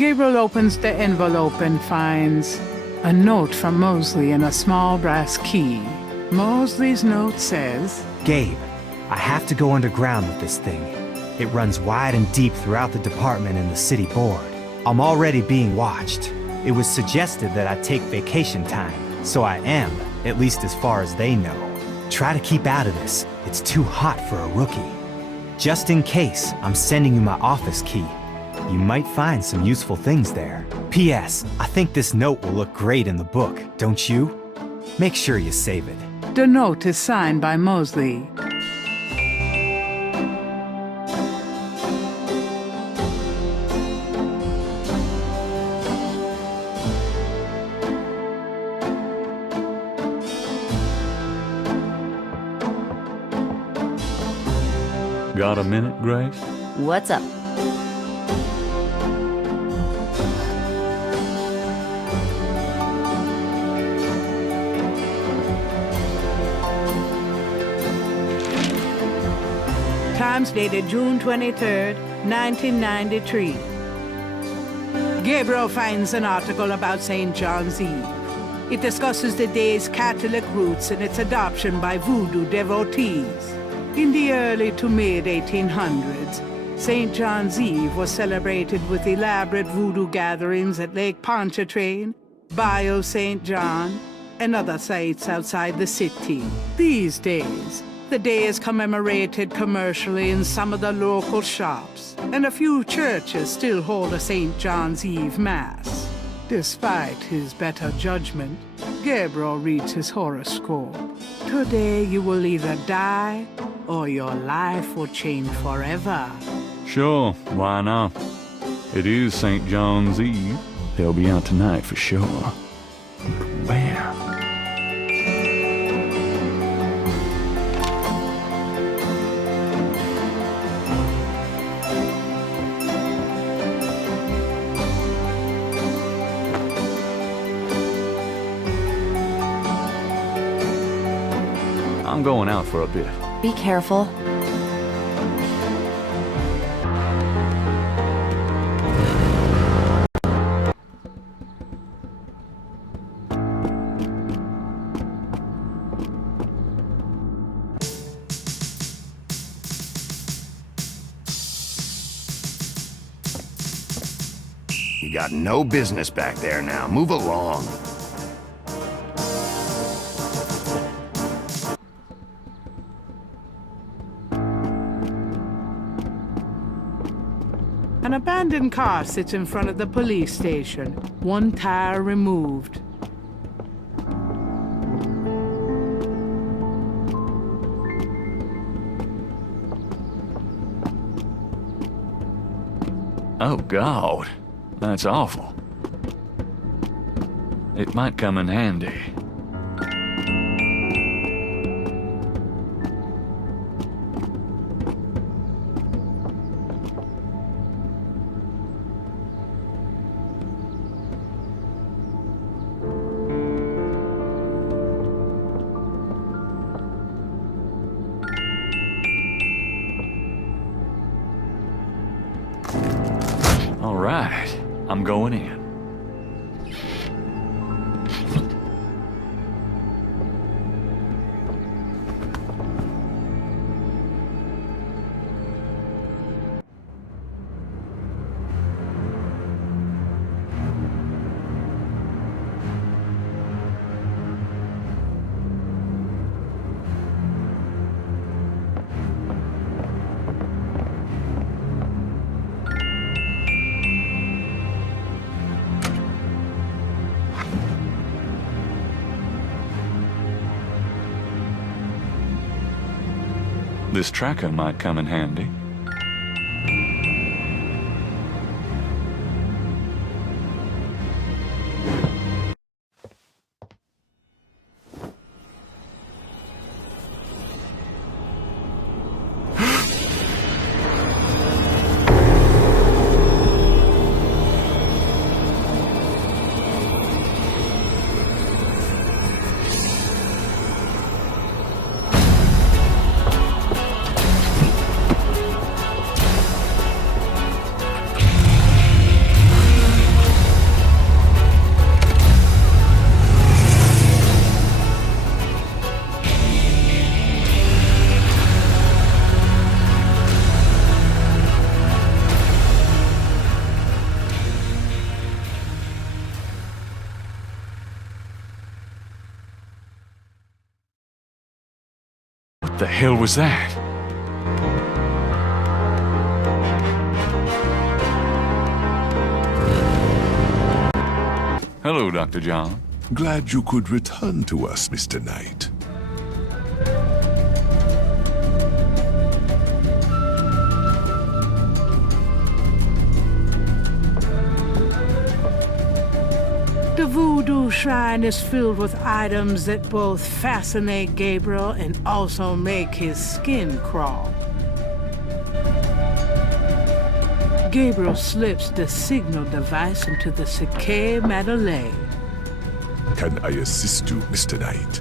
Gabriel opens the envelope and finds a note from Mosley and a small brass key. Mosley's note says, Gabe, I have to go underground with this thing. It runs wide and deep throughout the department and the city board. I'm already being watched. It was suggested that I take vacation time, so I am, at least as far as they know. Try to keep out of this. It's too hot for a rookie. Just in case, I'm sending you my office key. You might find some useful things there. P.S. I think this note will look great in the book, don't you? Make sure you save it. the note is signed by Mosley. Got a minute, Grace? What's up? Times dated June 23rd, 1993. Gabriel finds an article about St. John's Eve. It discusses the day's Catholic roots and its adoption by voodoo devotees. In the early to mid-1800s, St. John's Eve was celebrated with elaborate voodoo gatherings at Lake Pontchartrain, Bayou St. John, and other sites outside the city. These days, the day is commemorated commercially in some of the local shops, and a few churches still hold a St. John's Eve Mass. Despite his better judgment, Gabriel reads his horoscope. Today you will either die or your life will change forever. Sure, why not? It is St. John's Eve. They'll be out tonight for sure. Where? I'm going out for a bit. Be careful. You got no business back there now. Move along. An abandoned car sits in front of the police station, one tire removed. Oh, God. That's awful. It might come in handy. All right, I'm going in. This tracker might come in handy. hell was that? Hello, Dr. John. Glad you could return to us, Mr. Knight. The voodoo shrine is filled with items that both fascinate Gabriel and also make his skin crawl. Gabriel slips the signal device into the Sique Madeleine. Can I assist you, Mr. Knight?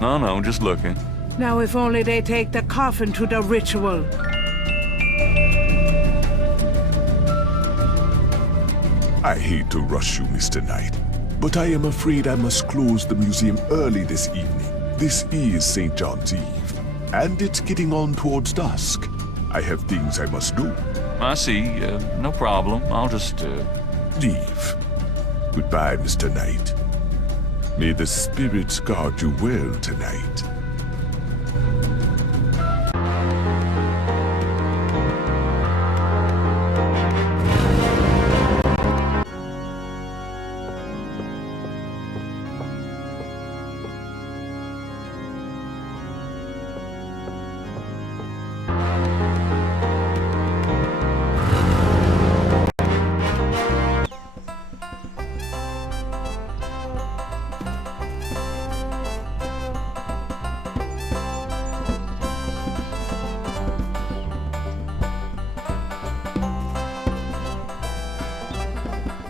No, just looking. Now if only they take the coffin to the ritual. I hate to rush you, Mr. Knight, but I am afraid I must close the museum early this evening. This is St. John's Eve, and it's getting on towards dusk. I have things I must do. I see. No problem. I'll just, Leave. Goodbye, Mr. Knight. May the spirits guard you well tonight.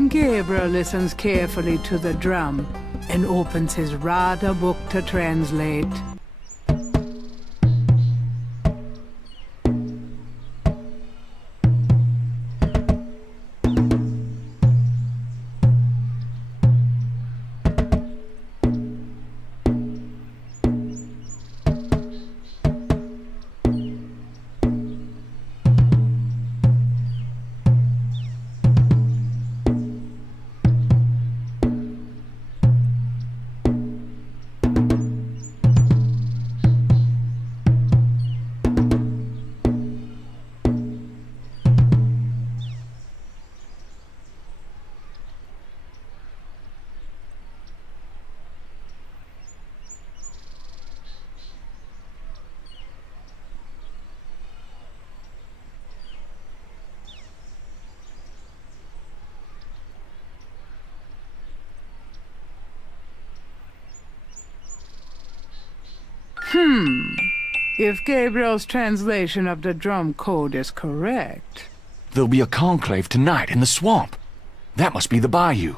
Gabriel listens carefully to the drum and opens his Rada book to translate. If Gabriel's translation of the drum code is correct... There'll be a conclave tonight in the swamp. That must be the bayou.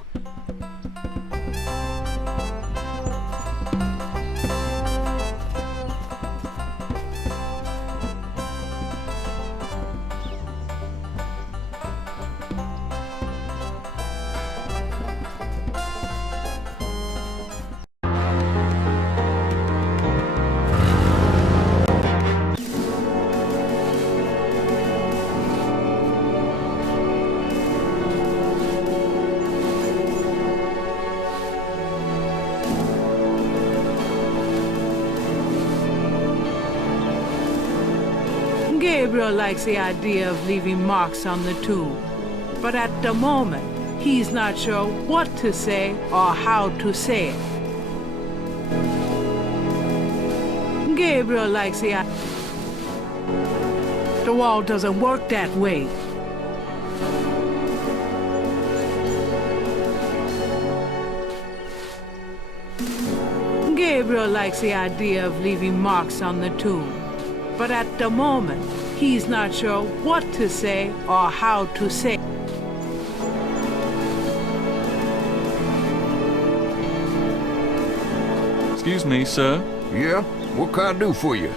Gabriel likes the idea of leaving marks on the tomb, but at the moment, he's not sure what to say or how to say it. Gabriel likes the idea. The wall doesn't work that way. Gabriel likes the idea of leaving marks on the tomb, but at the moment, he's not sure what to say or how to say. Excuse me, sir. Yeah? What can I do for you?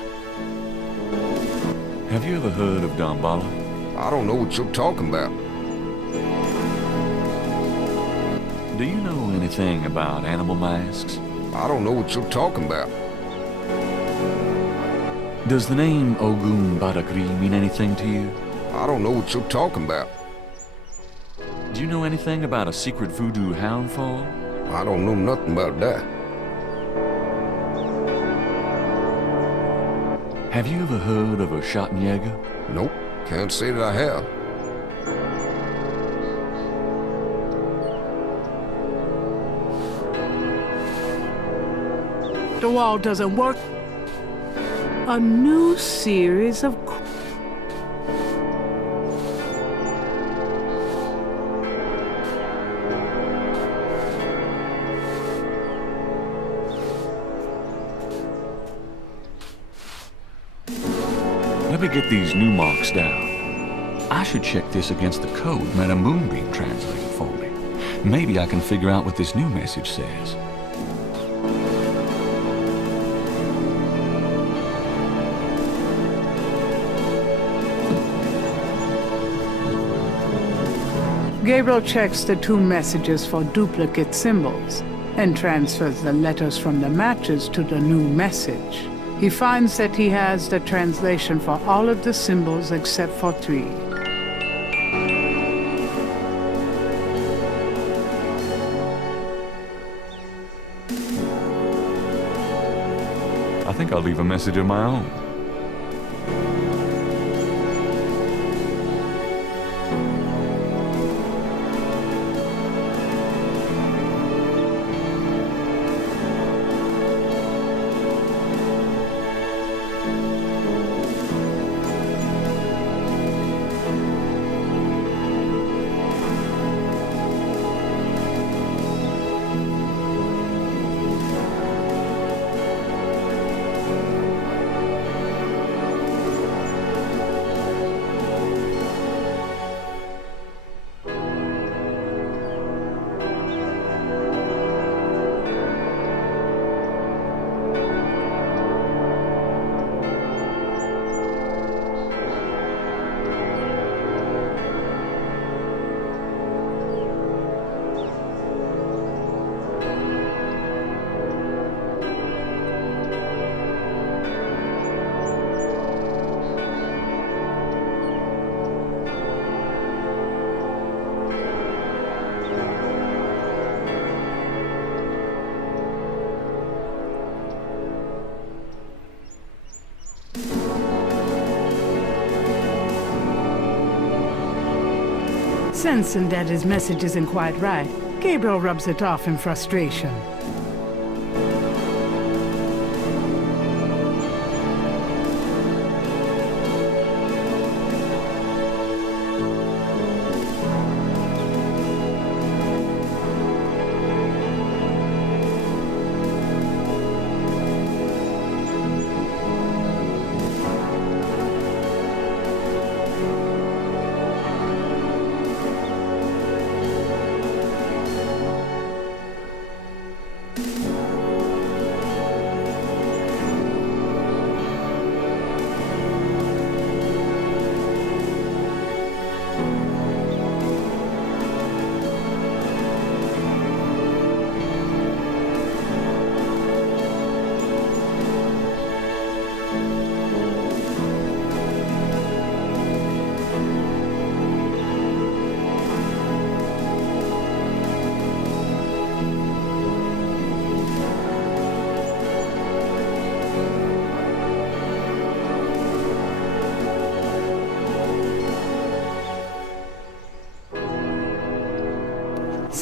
Have you ever heard of Damballa? I don't know what you're talking about. Do you know anything about animal masks? I don't know what you're talking about. Does the name Ogun Badagri mean anything to you? I don't know what you're talking about. Do you know anything about a secret voodoo hound fall? I don't know nothing about that. Have you ever heard of a Schottenjäger? Nope, can't say that I have. The wall doesn't work. A new series of... Let me get these new marks down. I should check this against the code Madame Moonbeam translated for me. Maybe I can figure out what this new message says. Gabriel checks the two messages for duplicate symbols and transfers the letters from the matches to the new message. He finds that he has the translation for all of the symbols except for 3. I think I'll leave a message of my own. Sensing that his message isn't quite right, Gabriel rubs it off in frustration.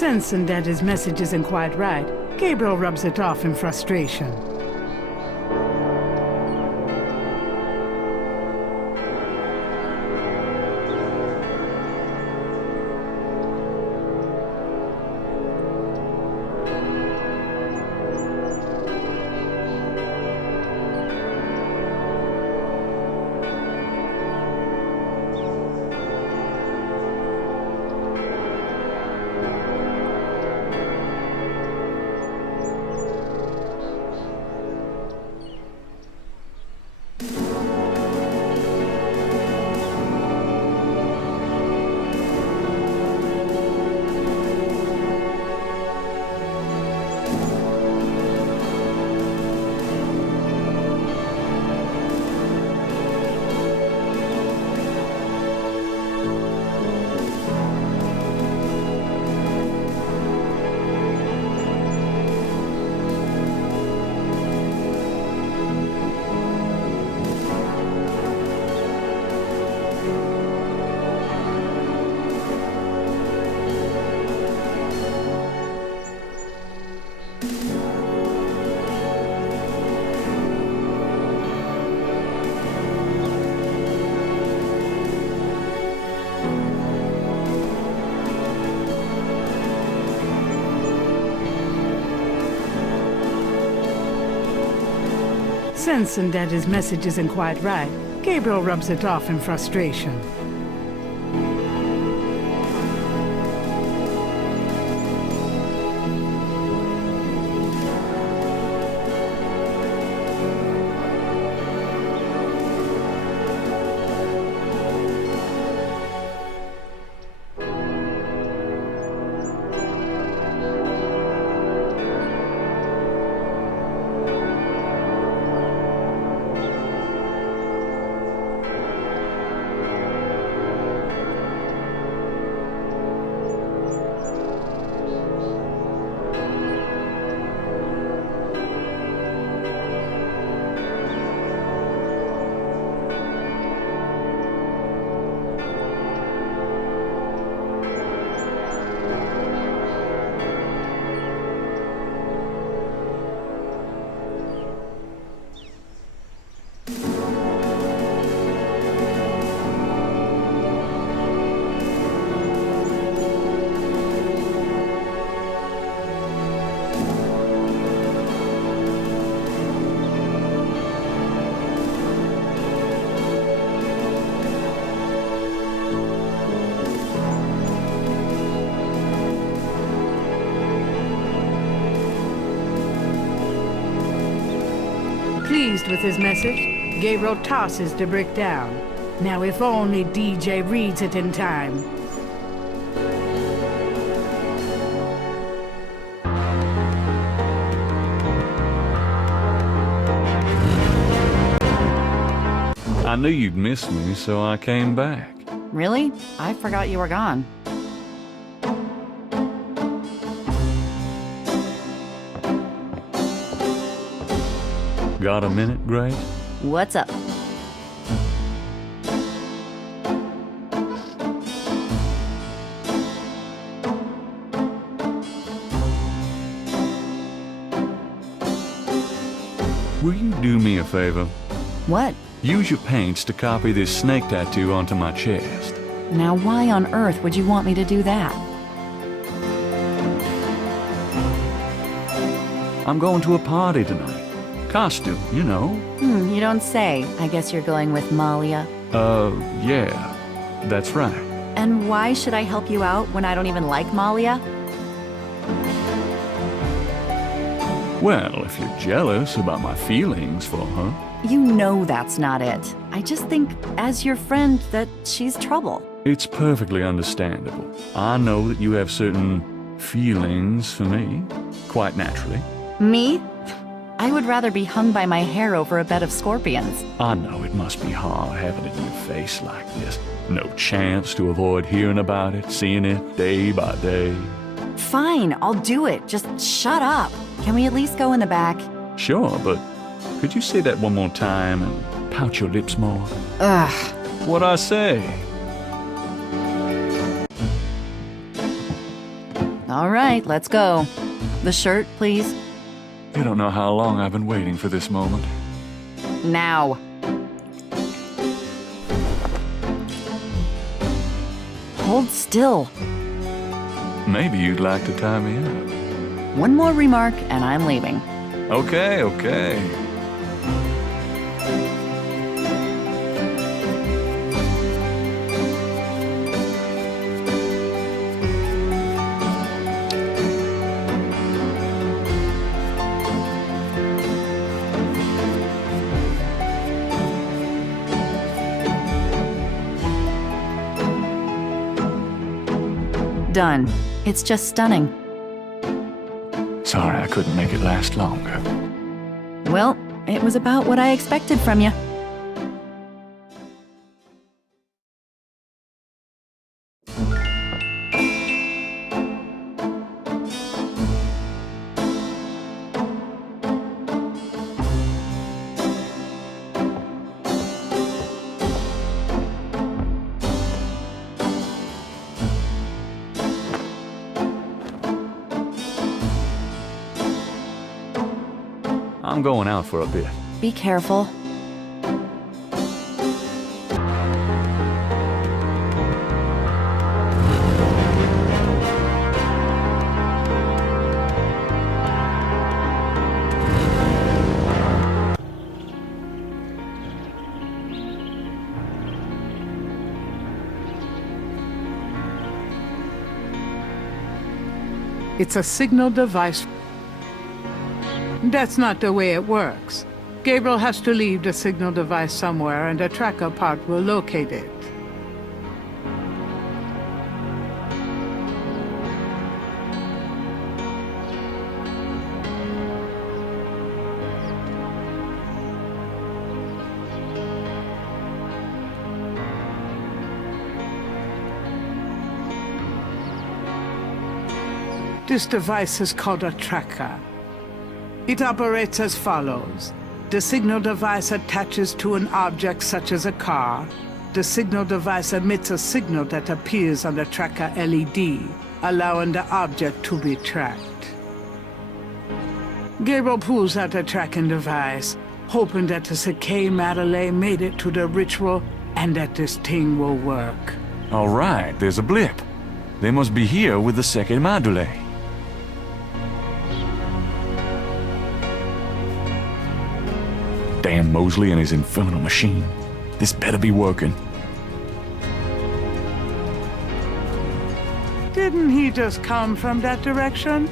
Sensing that his message isn't quite right, Gabriel rubs it off in frustration. Sensing that his message isn't quite right, Gabriel rubs it off in frustration. Pleased with his message, Gabriel tosses the brick down. Now if only DJ reads it in time. I knew you'd miss me, so I came back. Really? I forgot you were gone. Got a minute, Grace? What's up? Will you do me a favor? What? Use your paints to copy this snake tattoo onto my chest. Now why on earth would you want me to do that? I'm going to a party tonight. Costume, you know. You don't say. I guess you're going with Malia. Yeah. That's right. And why should I help you out when I don't even like Malia? Well, if you're jealous about my feelings for her. You know that's not it. I just think, as your friend, that she's trouble. It's perfectly understandable. I know that you have certain feelings for me, quite naturally. Me? I would rather be hung by my hair over a bed of scorpions. I know it must be hard having it in your face like this. No chance to avoid hearing about it, seeing it day by day. Fine, I'll do it. Just shut up. Can we at least go in the back? Sure, but could you say that one more time and pout your lips more? Ugh. What'd I say? All right, let's go. The shirt, please. You don't know how long I've been waiting for this moment. Now. Hold still. Maybe you'd like to tie me up. One more remark and I'm leaving. Okay, okay. Done. It's just stunning. Sorry I couldn't make it last longer. Well, it was about what I expected from you. I'm going out for a bit. Be careful. It's a signal device. That's not the way it works. Gabriel has to leave the signal device somewhere, and a tracker part will locate it. This device is called a tracker. It operates as follows. The signal device attaches to an object such as a car. The signal device emits a signal that appears on the tracker LED, allowing the object to be tracked. Gabriel pulls out the tracking device, hoping that the Sakei Madeleine made it to the ritual and that this thing will work. All right, there's a blip. They must be here with the second Madeleine. Damn Mosley and his infernal machine. This better be working. Didn't he just come from that direction?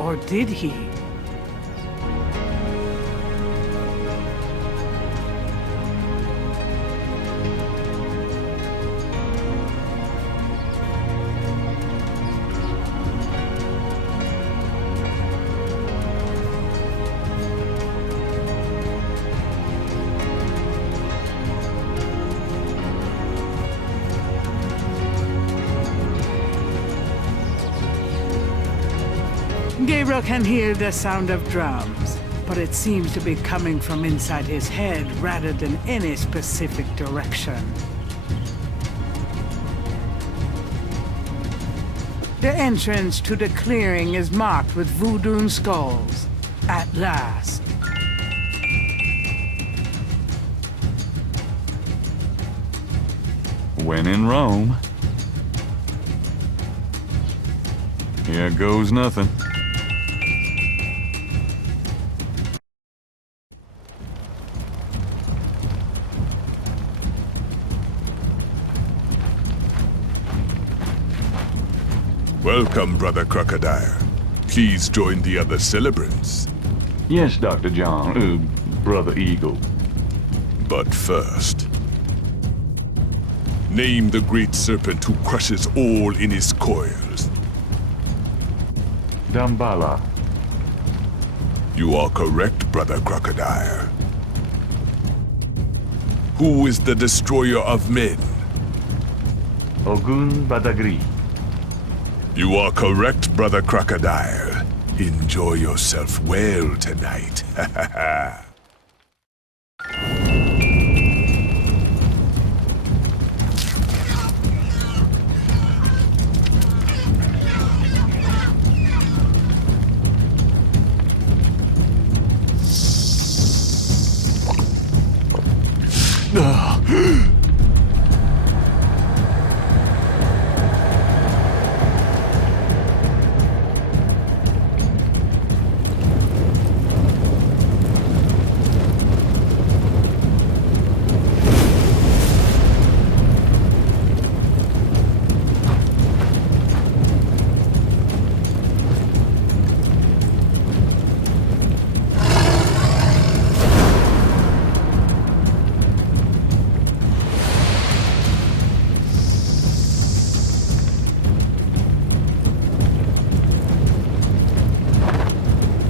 Or did he? Gabriel can hear the sound of drums, but it seems to be coming from inside his head rather than any specific direction. The entrance to the clearing is marked with voodoo skulls. At last. When in Rome. Here goes nothing. Welcome, Brother Crocodile. Please join the other celebrants. Yes, Dr. John, Brother Eagle. But first, name the great serpent who crushes all in his coils. Dambala. You are correct, Brother Crocodile. Who is the destroyer of men? Ogun Badagri. You are correct, Brother Crocodile. Enjoy yourself well tonight. Ha ha ha.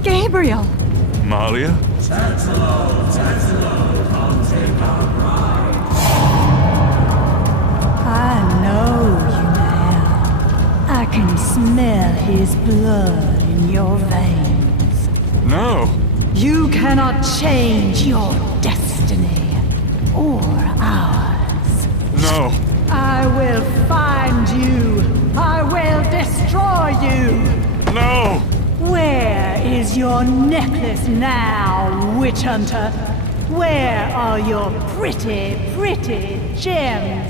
Gabriel! Malia? I know you now. I can smell his blood in your veins. No! You cannot change your destiny or ours. No! I will find you. I will destroy you. No! Where is your necklace now, witch hunter? Where are your pretty, pretty gems?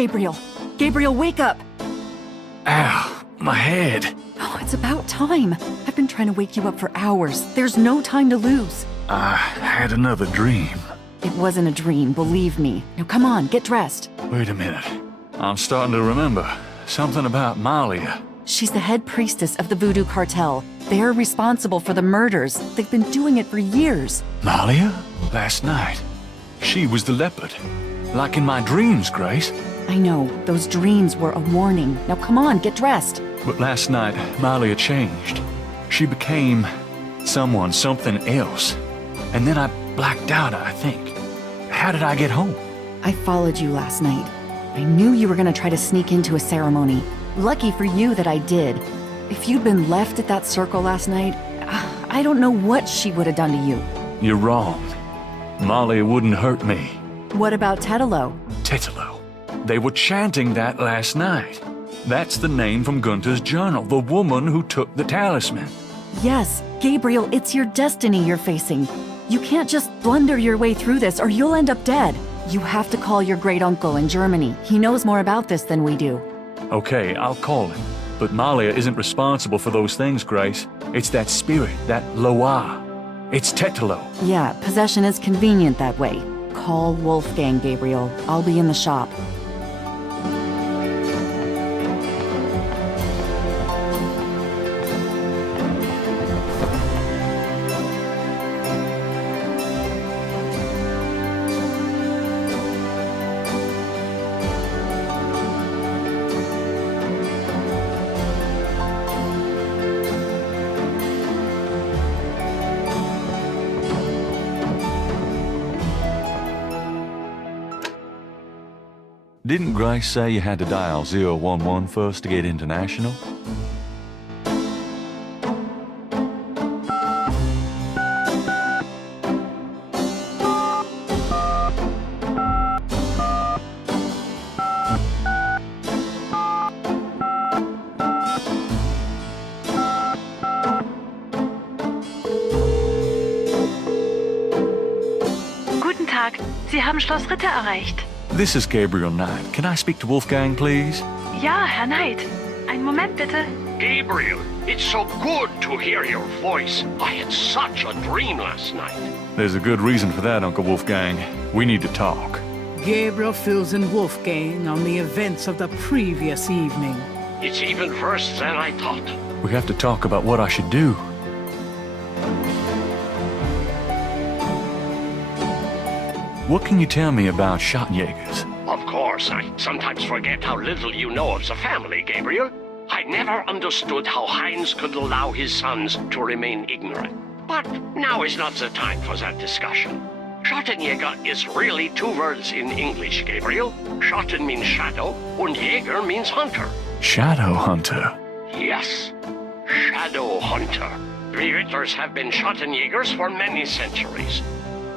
Gabriel! Gabriel, wake up! Ow, my head. Oh, it's about time. I've been trying to wake you up for hours. There's no time to lose. I had another dream. It wasn't a dream, believe me. Now come on, get dressed. Wait a minute. I'm starting to remember. Something about Malia. She's the head priestess of the Voodoo Cartel. They're responsible for the murders. They've been doing it for years. Malia? Last night. She was the leopard. Like in my dreams, Grace. I know, those dreams were a warning. Now come on, get dressed. But last night, Malia changed. She became something else. And then I blacked out, I think. How did I get home? I followed you last night. I knew you were gonna try to sneak into a ceremony. Lucky for you that I did. If you'd been left at that circle last night, I don't know what she would have done to you. You're wrong. Malia wouldn't hurt me. What about Tetelo? Tetelo. They were chanting that last night. That's the name from Gunter's journal, the woman who took the talisman. Yes, Gabriel, it's your destiny you're facing. You can't just blunder your way through this or you'll end up dead. You have to call your great-uncle in Germany. He knows more about this than we do. Okay, I'll call him. But Malia isn't responsible for those things, Grace. It's that spirit, that Loa. It's Tetelo. Yeah, possession is convenient that way. Call Wolfgang, Gabriel. I'll be in the shop. Didn't Grace say you had to dial 011 first to get international? Guten Tag, Sie haben Schloss Ritter erreicht. This is Gabriel Knight. Can I speak to Wolfgang, please? Ja, Herr Knight. Einen Moment bitte. Gabriel, it's so good to hear your voice. I had such a dream last night. There's a good reason for that, Uncle Wolfgang. We need to talk. Gabriel fills in Wolfgang on the events of the previous evening. It's even worse than I thought. We have to talk about what I should do. What can you tell me about Schottenjägers? Of course, I sometimes forget how little you know of the family, Gabriel. I never understood how Heinz could allow his sons to remain ignorant. But now is not the time for that discussion. Schottenjäger is really two words in English, Gabriel. Schotten means shadow, and Jäger means hunter. Shadow Hunter. Yes, shadow hunter. We Ritters have been Schottenjägers for many centuries.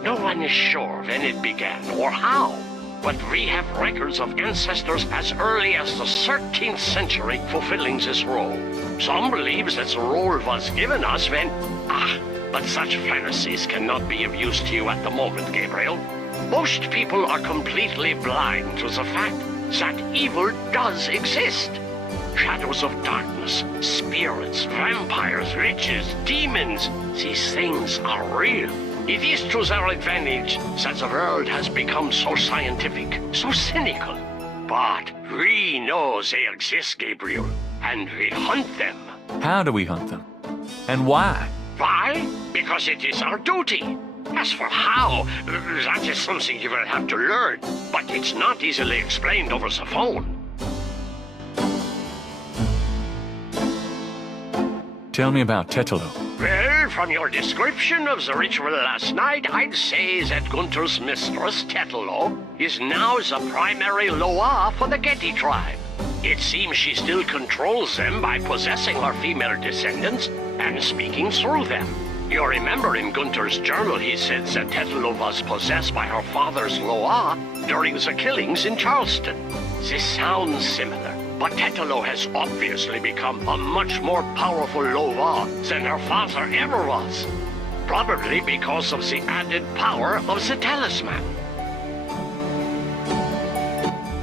No one is sure when it began or how, but we have records of ancestors as early as the 13th century fulfilling this role. Some believe that the role was given us when... but such fantasies cannot be of use to you at the moment, Gabriel. Most people are completely blind to the fact that evil does exist. Shadows of darkness, spirits, vampires, witches, demons, these things are real. It is to their advantage that the world has become so scientific, so cynical. But we know they exist, Gabriel, and we hunt them. How do we hunt them? And why? Why? Because it is our duty. As for how, that is something you will have to learn, but it's not easily explained over the phone. Tell me about Tetelo. Well, from your description of the ritual last night, I'd say that Gunter's mistress, Tetelo, is now the primary Loa for the Getty tribe. It seems she still controls them by possessing her female descendants and speaking through them. You remember in Gunter's journal he said that Tetelo was possessed by her father's Loa during the killings in Charleston. This sounds similar. But Tetelo has obviously become a much more powerful Loa than her father ever was. Probably because of the added power of the talisman.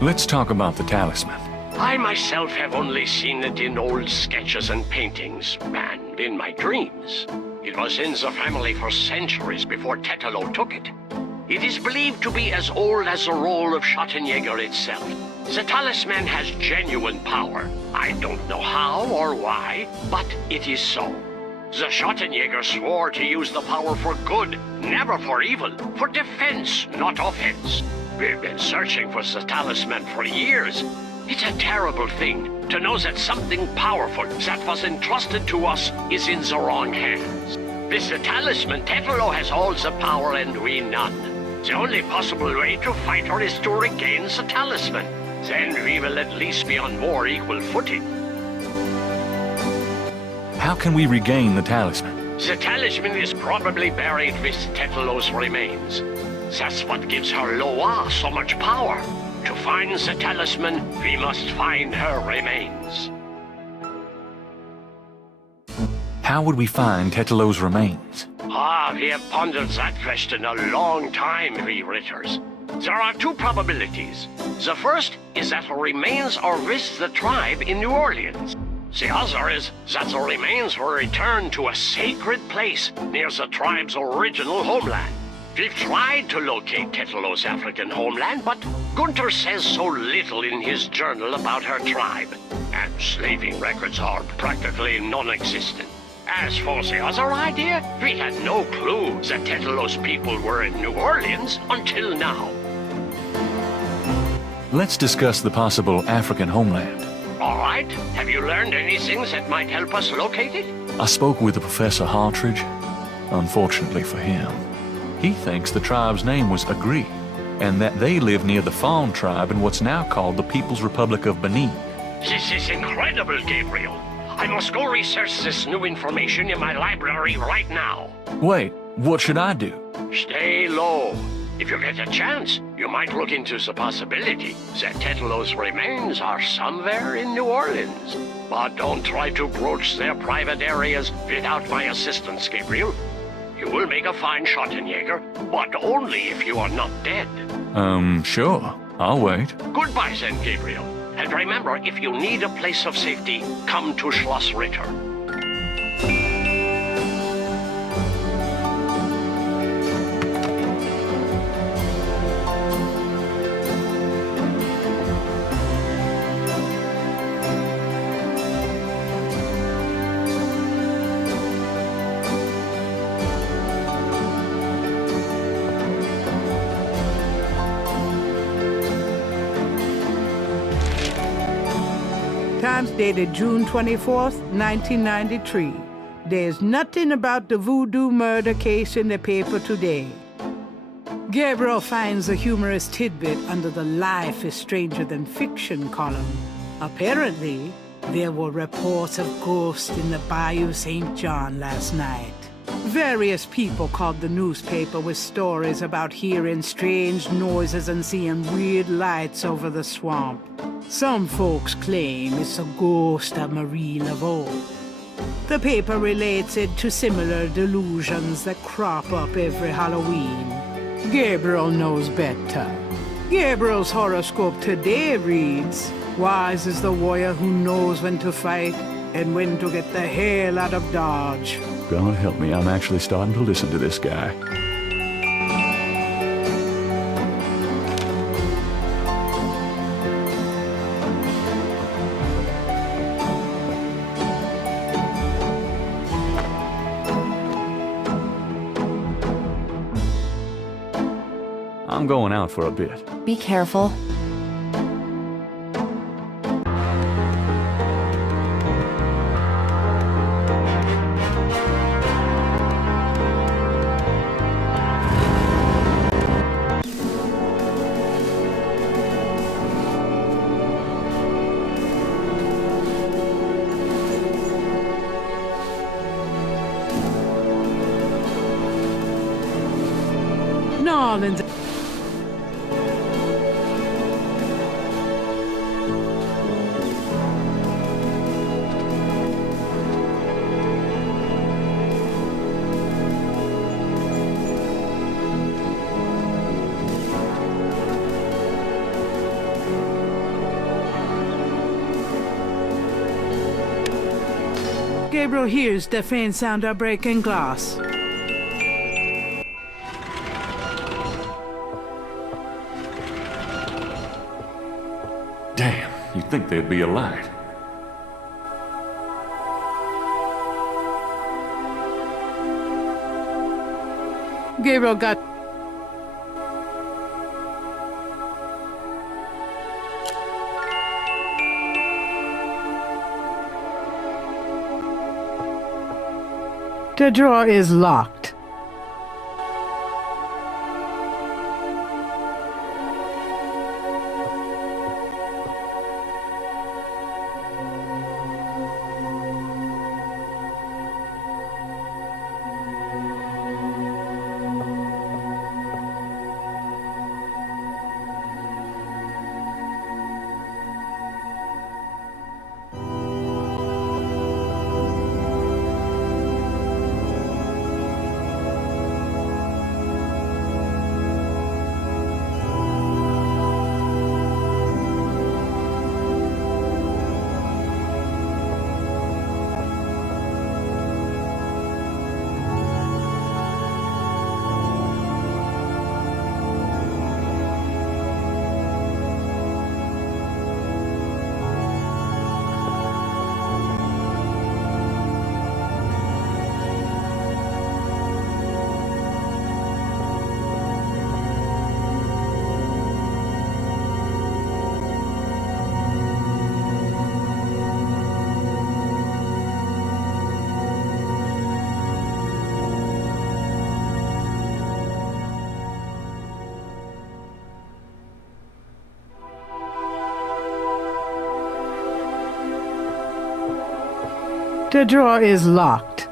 Let's talk about the talisman. I myself have only seen it in old sketches and paintings, and in my dreams. It was in the family for centuries before Tetelo took it. It is believed to be as old as the role of Schottenjäger itself. The talisman has genuine power. I don't know how or why, but it is so. The Schottenjäger swore to use the power for good, never for evil, for defense, not offense. We've been searching for the talisman for years. It's a terrible thing to know that something powerful that was entrusted to us is in the wrong hands. With the talisman, Tetelo has all the power and we none. The only possible way to fight her is to regain the talisman. Then we will at least be on more equal footing. How can we regain the talisman? The talisman is probably buried with Tetelo's remains. That's what gives her Loa so much power. To find the talisman, we must find her remains. How would we find Tetelo's remains? We have pondered that question a long time, we Ritters. There are two probabilities. The first is that her remains are with the tribe in New Orleans. The other is that the remains were returned to a sacred place near the tribe's original homeland. We've tried to locate Tetelo's African homeland, but Gunther says so little in his journal about her tribe, and slaving records are practically non-existent. As for the other idea, we had no clue that Tetelo's people were in New Orleans until now. Let's discuss the possible African homeland. All right. Have you learned anything that might help us locate it? I spoke with Professor Hartridge. Unfortunately for him, he thinks the tribe's name was Agri, and that they live near the Fawn tribe in what's now called the People's Republic of Benin. This is incredible, Gabriel. I must go research this new information in my library right now. Wait, what should I do? Stay low. If you get a chance, you might look into the possibility that Tetelo's remains are somewhere in New Orleans. But don't try to broach their private areas without my assistance, Gabriel. You will make a fine Schottenjäger, but only if you are not dead. Sure. I'll wait. Goodbye then, Gabriel. And remember, if you need a place of safety, come to Schloss Ritter. Times dated June 24th, 1993. There's nothing about the voodoo murder case in the paper today. Gabriel finds a humorous tidbit under the Life is Stranger Than Fiction column. Apparently, there were reports of ghosts in the Bayou St. John last night. Various people called the newspaper with stories about hearing strange noises and seeing weird lights over the swamp. Some folks claim it's a ghost of Marie Laveau. The paper relates it to similar delusions that crop up every Halloween. Gabriel knows better. Gabriel's horoscope today reads, "Wise is the warrior who knows when to fight and when to get the hell out of Dodge." God help me, I'm actually starting to listen to this guy. I'm going out for a bit. Be careful. Norland's Gabriel hears the faint sound of breaking glass. Damn, you'd think there'd be a light. Gabriel got... The drawer is locked. The drawer is locked.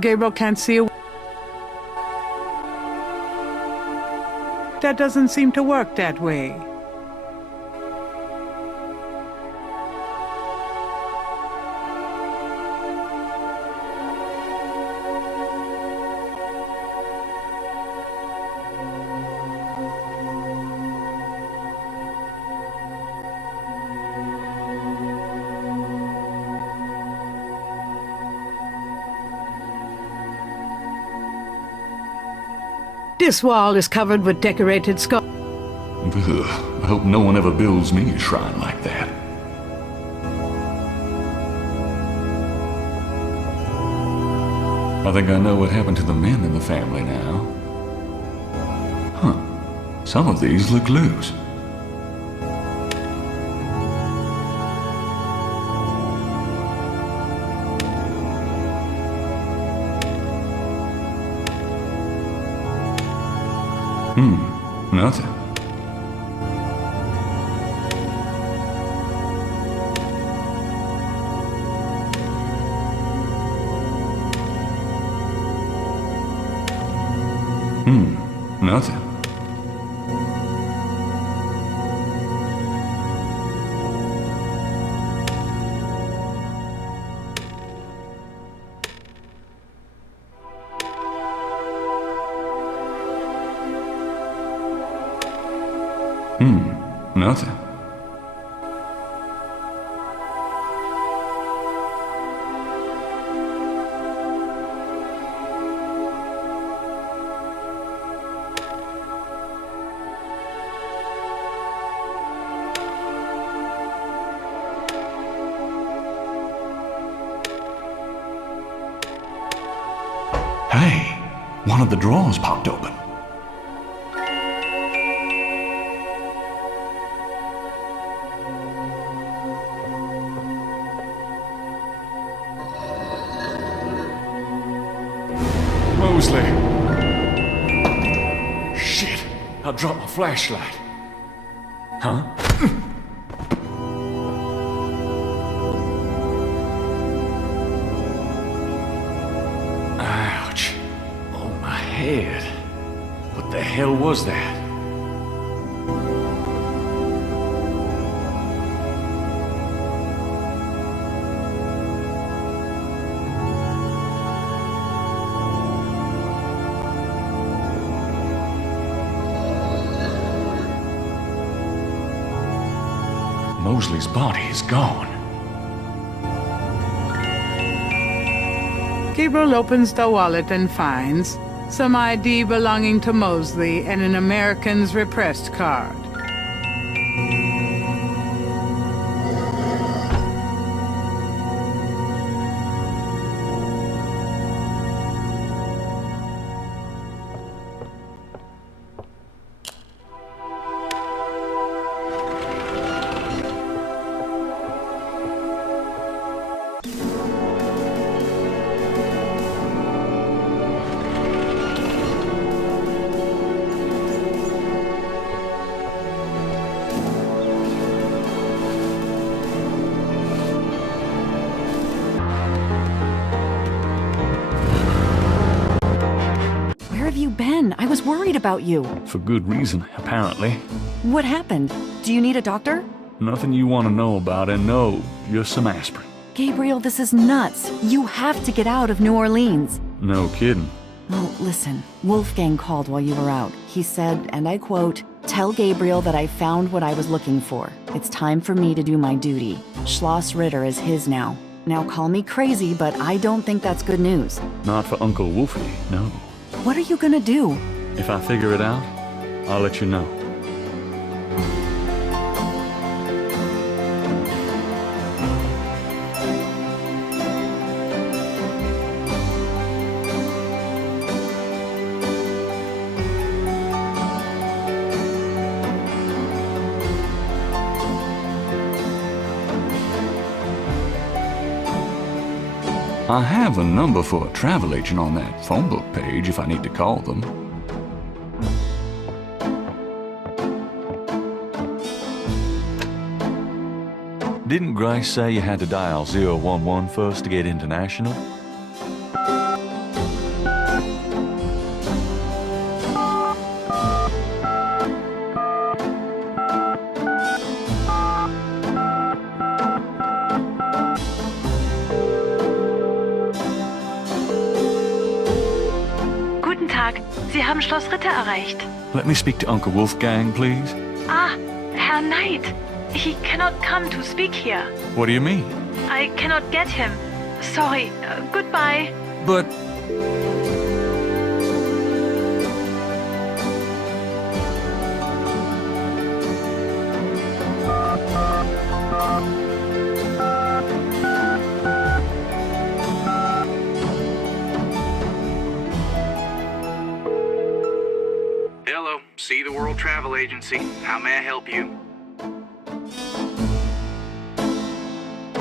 Gabriel can't see a... That doesn't seem to work that way. This wall is covered with decorated skulls. Ugh, I hope no one ever builds me a shrine like that. I think I know what happened to the men in the family now. Huh. Some of these look loose. Nothing. Nothing. Nothing. Hey, one of the drawers popped open. Shit, I dropped my flashlight. Huh? Ouch. Oh, my head. What the hell was that? Mosley's body is gone. Gabriel opens the wallet and finds some ID belonging to Mosley and an American's repressed card. Where have you been? I was worried about you. For good reason, apparently. What happened? Do you need a doctor? Nothing you want to know about, and no, just some aspirin. Gabriel, this is nuts. You have to get out of New Orleans. No kidding. Well, listen. Wolfgang called while you were out. He said, and I quote, "Tell Gabriel that I found what I was looking for. It's time for me to do my duty. Schloss Ritter is his now. Now call me crazy, but I don't think that's good news." Not for Uncle Wolfie, no. What are you gonna do? If I figure it out, I'll let you know. I have a number for a travel agent on that phone book page if I need to call them. Didn't Grace say you had to dial 011 first to get international? Guten Tag, Sie haben Schloss Ritter erreicht. Let me speak to Uncle Wolfgang, please. Ah, Herr Knight. He cannot come to speak here. What do you mean? I cannot get him. Sorry. Goodbye. But... Hello, See the World Travel Agency. How may I help you?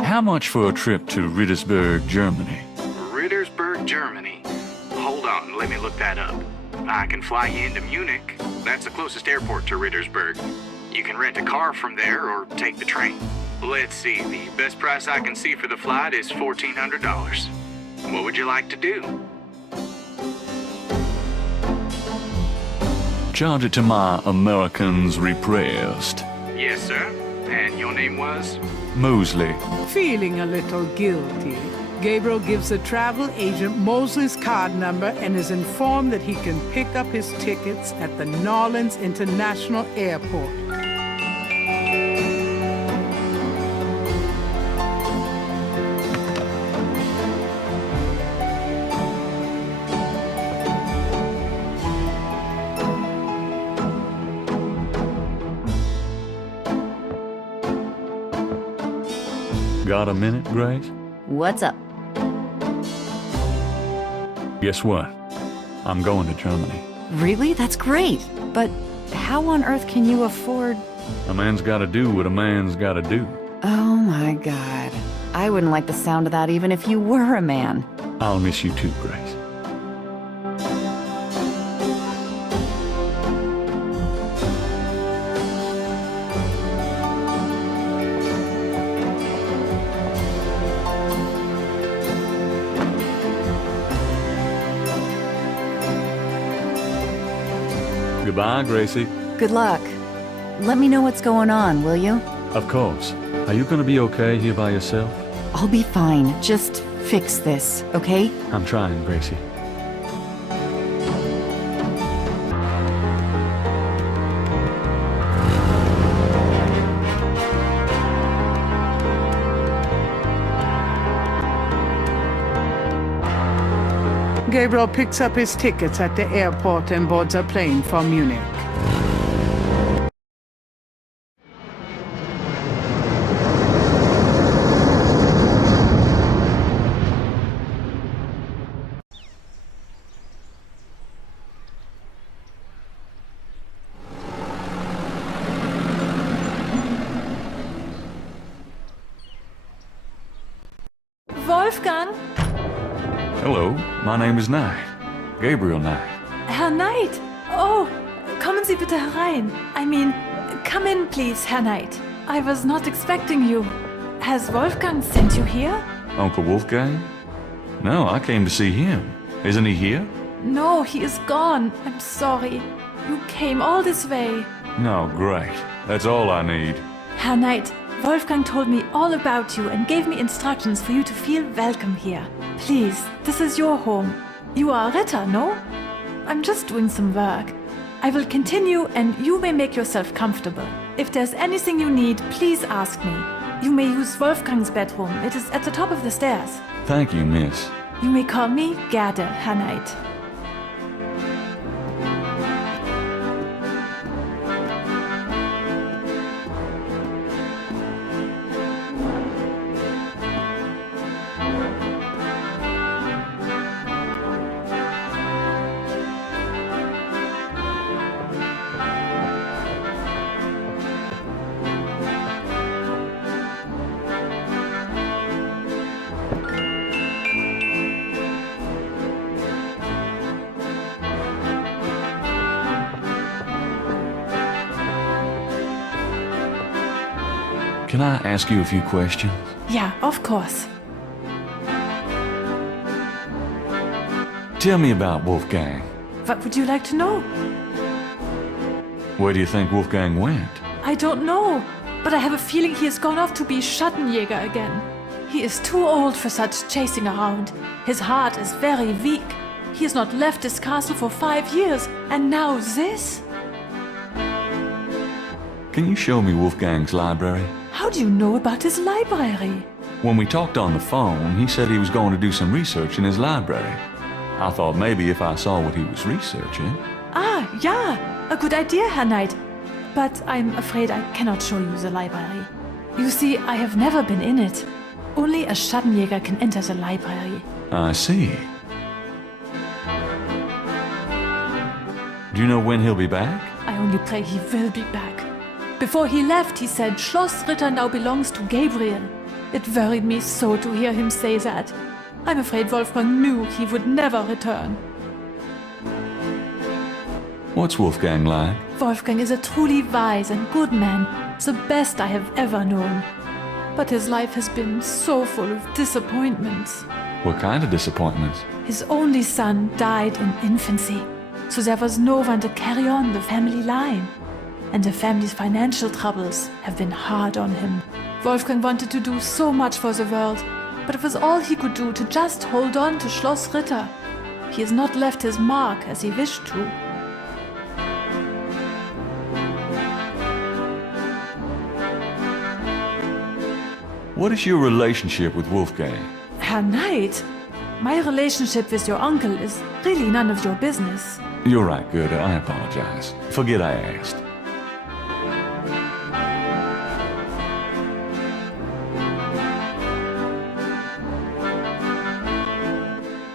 How much for a trip to Rittersberg, Germany? Rittersberg, Germany. Hold on, let me look that up. I can fly you into Munich. That's the closest airport to Rittersberg. You can rent a car from there or take the train. Let's see, the best price I can see for the flight is $1,400. What would you like to do? Charge it to my Americans repressed. Yes, sir. And your name was? Mosley. Feeling a little guilty, Gabriel gives the travel agent Mosley's card number and is informed that he can pick up his tickets at the Nolens International Airport. Got a minute, Grace? What's up? Guess what? I'm going to Germany. Really? That's great. But how on earth can you afford... A man's gotta do what a man's gotta do. Oh my God. I wouldn't like the sound of that even if you were a man. I'll miss you too, Grace. Goodbye, Gracie. Good luck. Let me know what's going on, will you? Of course. Are you gonna be okay here by yourself? I'll be fine. Just fix this, okay? I'm trying, Gracie. Gabriel picks up his tickets at the airport and boards a plane for Munich. Wolfgang? Hello, my name is Knight. Gabriel Knight. Herr Knight! Oh, kommen Sie bitte herein. I mean, come in please, Herr Knight. I was not expecting you. Has Wolfgang sent you here? Uncle Wolfgang? No, I came to see him. Isn't he here? No, he is gone. I'm sorry. You came all this way. No, great. That's all I need. Herr Knight, Wolfgang told me all about you and gave me instructions for you to feel welcome here. Please, this is your home. You are a Ritter, no? I'm just doing some work. I will continue and you may make yourself comfortable. If there's anything you need, please ask me. You may use Wolfgang's bedroom. It is at the top of the stairs. Thank you, miss. You may call me Gerda, Herr Knight. Can I ask you a few questions? Yeah, of course. Tell me about Wolfgang. What would you like to know? Where do you think Wolfgang went? I don't know, but I have a feeling he has gone off to be Schattenjäger again. He is too old for such chasing around. His heart is very weak. He has not left his castle for 5 years, and now this? Can you show me Wolfgang's library? How do you know about his library? When we talked on the phone, he said he was going to do some research in his library. I thought maybe if I saw what he was researching. Ah, yeah, a good idea, Herr Knight. But I'm afraid I cannot show you the library. You see, I have never been in it. Only a Schattenjäger can enter the library. I see. Do you know when he'll be back? I only pray he will be back. Before he left, he said Schloss Ritter now belongs to Gabriel. It worried me so to hear him say that. I'm afraid Wolfgang knew he would never return. What's Wolfgang like? Wolfgang is a truly wise and good man, the best I have ever known. But his life has been so full of disappointments. What kind of disappointments? His only son died in infancy, so there was no one to carry on the family line. And the family's financial troubles have been hard on him. Wolfgang wanted to do so much for the world, but it was all he could do to just hold on to Schloss Ritter. He has not left his mark as he wished to. What is your relationship with Wolfgang? Herr Knight, my relationship with your uncle is really none of your business. You're right, Gerda. I apologize. Forget I asked.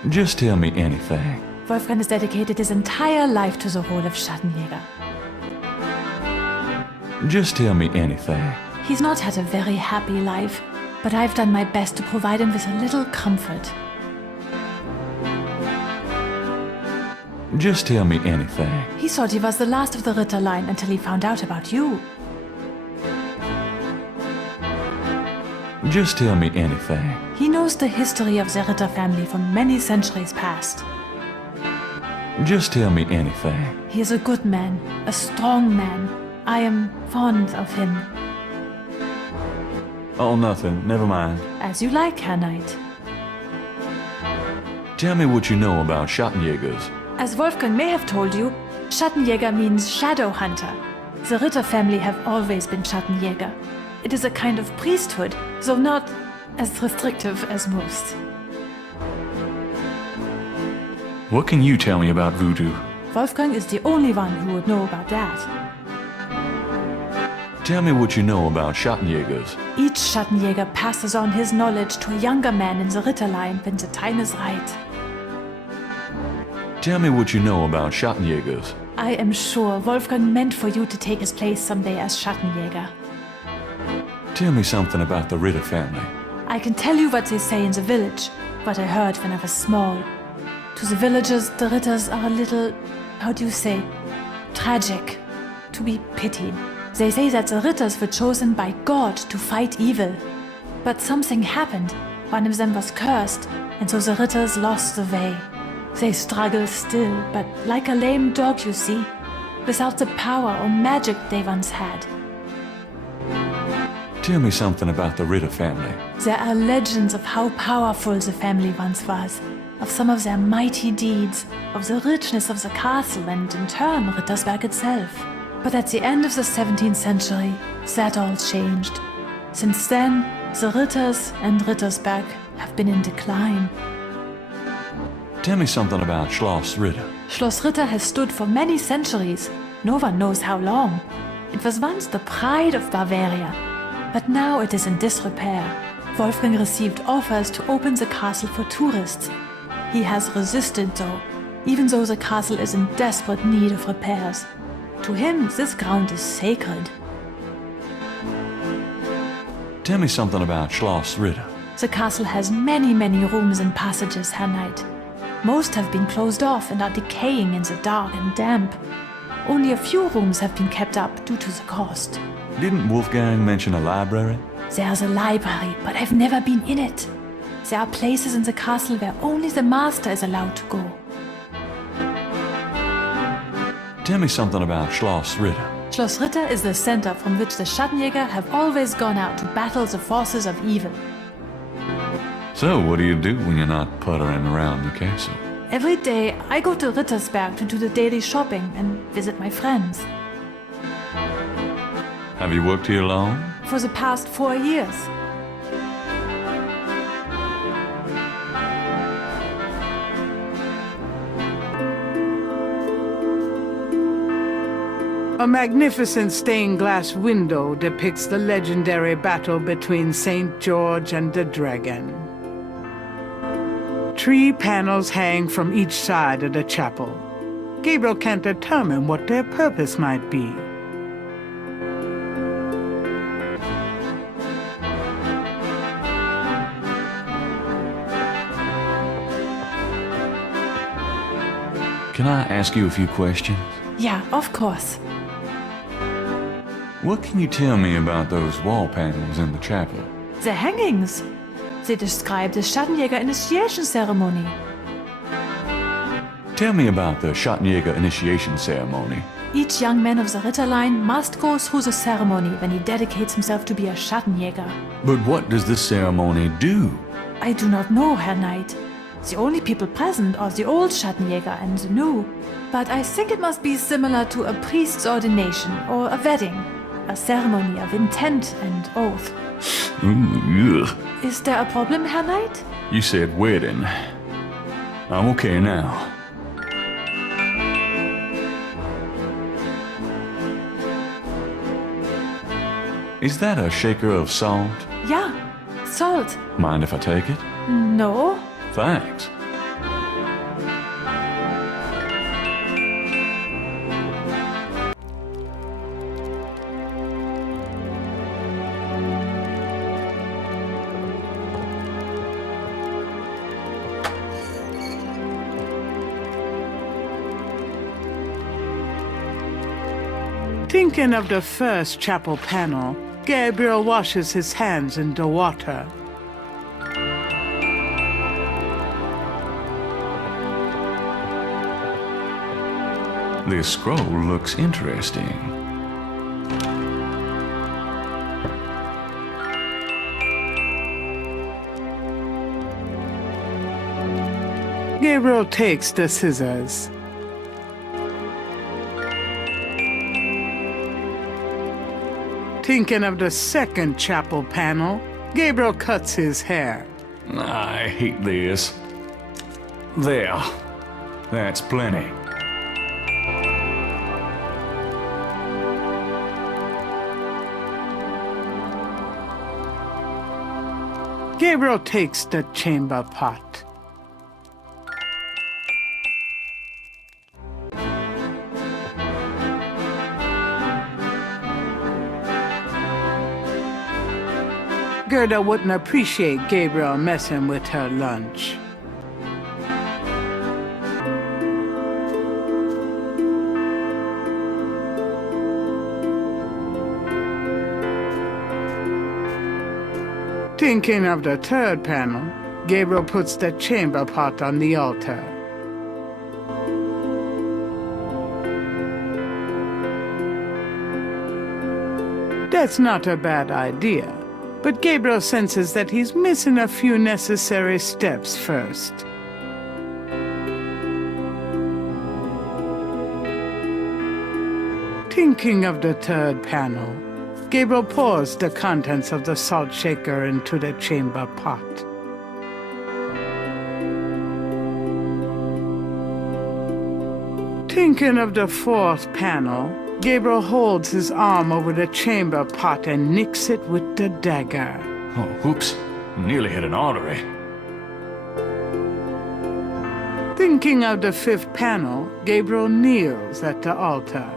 Just tell me anything. Wolfgang has dedicated his entire life to the role of Schattenjäger. Just tell me anything. He's not had a very happy life, but I've done my best to provide him with a little comfort. Just tell me anything. He thought he was the last of the Ritter line until he found out about you. Just tell me anything. He knows the history of the Ritter family from many centuries past. Just tell me anything. He is a good man, a strong man. I am fond of him. Oh, nothing. Never mind. As you like, Herr Knight. Tell me what you know about Schattenjägers. As Wolfgang may have told you, Schattenjäger means shadow hunter. The Ritter family have always been Schattenjäger. It is a kind of priesthood, though not as restrictive as most. What can you tell me about voodoo? Wolfgang is the only one who would know about that. Tell me what you know about Schattenjägers. Each Schattenjäger passes on his knowledge to a younger man in the Ritterline when the time is right. Tell me what you know about Schattenjägers. I am sure Wolfgang meant for you to take his place someday as Schattenjäger. Tell me something about the Ritter family. I can tell you what they say in the village, what I heard when I was small. To the villagers, the Ritters are a little, how do you say, tragic, to be pitied. They say that the Ritters were chosen by God to fight evil. But something happened. One of them was cursed, and so the Ritters lost the way. They struggle still, but like a lame dog, you see, without the power or magic they once had. Tell me something about the Ritter family. There are legends of how powerful the family once was, of some of their mighty deeds, of the richness of the castle and, in turn, Rittersberg itself. But at the end of the 17th century, that all changed. Since then, the Ritters and Rittersberg have been in decline. Tell me something about Schloss Ritter. Schloss Ritter has stood for many centuries. No one knows how long. It was once the pride of Bavaria, but now it is in disrepair. Wolfgang received offers to open the castle for tourists. He has resisted though, even though the castle is in desperate need of repairs. To him, this ground is sacred. Tell me something about Schloss Ritter. The castle has many rooms and passages, Herr Knight. Most have been closed off and are decaying in the dark and damp. Only a few rooms have been kept up due to the cost. Didn't Wolfgang mention a library? There's a library, but I've never been in it. There are places in the castle where only the master is allowed to go. Tell me something about Schloss Ritter. Schloss Ritter is the center from which the Schattenjäger have always gone out to battle the forces of evil. So, what do you do when you're not puttering around the castle? Every day, I go to Rittersberg to do the daily shopping and visit my friends. Have you worked here long? For the past 4 years. A magnificent stained glass window depicts the legendary battle between St. George and the dragon. Tree panels hang from each side of the chapel. Gabriel can't determine what their purpose might be. Can I ask you a few questions? Yeah, of course. What can you tell me about those wall panels in the chapel? The hangings. They describe the Schattenjäger initiation ceremony. Tell me about the Schattenjäger initiation ceremony. Each young man of the Ritterline must go through the ceremony when he dedicates himself to be a Schattenjäger. But what does this ceremony do? I do not know, Herr Knight. The only people present are the old Schattenjäger and the new. But I think it must be similar to a priest's ordination or a wedding. A ceremony of intent and oath. Is there a problem, Herr Knight? You said wedding. I'm okay now. Is that a shaker of salt? Yeah, salt. Mind if I take it? No. Thanks. Thinking of the first chapel panel, Gabriel washes his hands in the water. This scroll looks interesting. Gabriel takes the scissors. Thinking of the second chapel panel, Gabriel cuts his hair. I hate this. There. That's plenty. Gabriel takes the chamber pot. Gerda wouldn't appreciate Gabriel messing with her lunch. Thinking of the third panel, Gabriel puts the chamber pot on the altar. That's not a bad idea, but Gabriel senses that he's missing a few necessary steps first. Thinking of the third panel, Gabriel pours the contents of the salt shaker into the chamber pot. Thinking of the fourth panel, Gabriel holds his arm over the chamber pot and nicks it with the dagger. Oh, whoops. Nearly hit an artery. Thinking of the fifth panel, Gabriel kneels at the altar.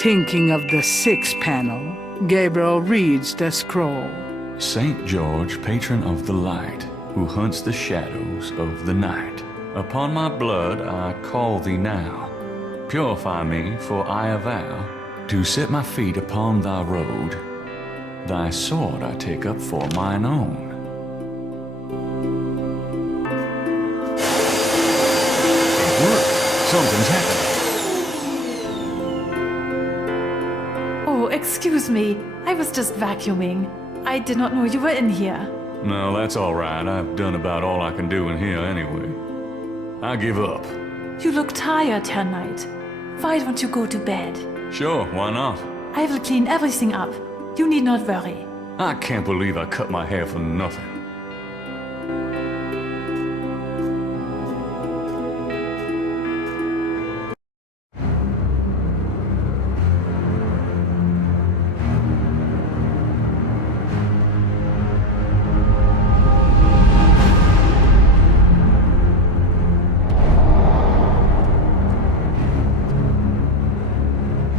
Thinking of the sixth panel, Gabriel reads the scroll. Saint George, patron of the light, who hunts the shadows of the night. Upon my blood I call thee now. Purify me, for I avow to set my feet upon thy road. Thy sword I take up for mine own. Look, something's happened. Oh, excuse me. I was just vacuuming. I did not know you were in here. No, that's all right. I've done about all I can do in here anyway. I give up. You look tired tonight. Why don't you go to bed? Sure, why not? I will clean everything up. You need not worry. I can't believe I cut my hair for nothing.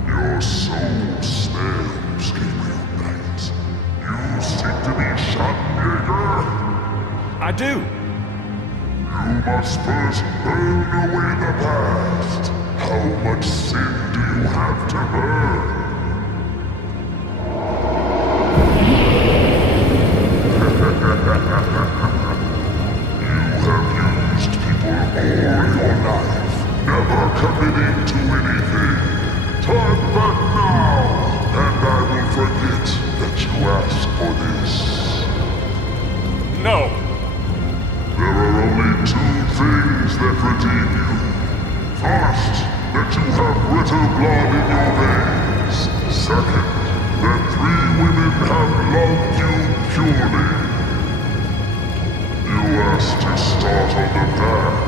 Your soul smells, Gabriel Knight. You seek to be Schattenjäger? I do! You must first burn away the past. How much sin do you have to burn? You have used people all your life, never committing to anything. Turn back now, and I will forget that you asked for this. No! There are only two things that redeem you. First, that you have Ritter blood in your veins. Second, that 3 women have loved you purely. You asked to start on the path,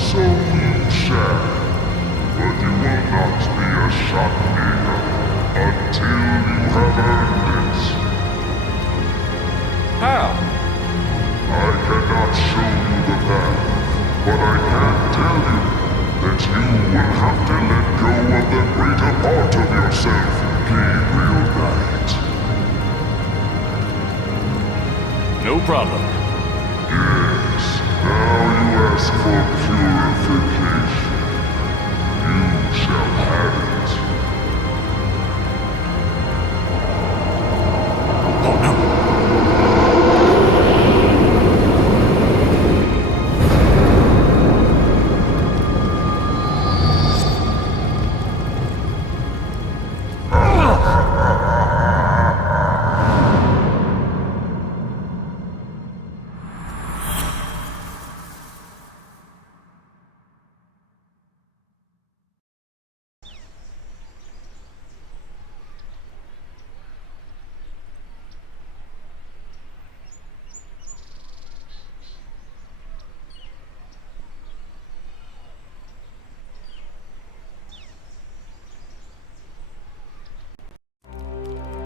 so you shall. But you will not be a Schattenjäger until you have earned it. How? I cannot show you the path, but I can tell you that you will have to let go of the greater part of yourself, Gabriel Knight. No problem. Yes, now you ask for purification. You shall have it. Oh no!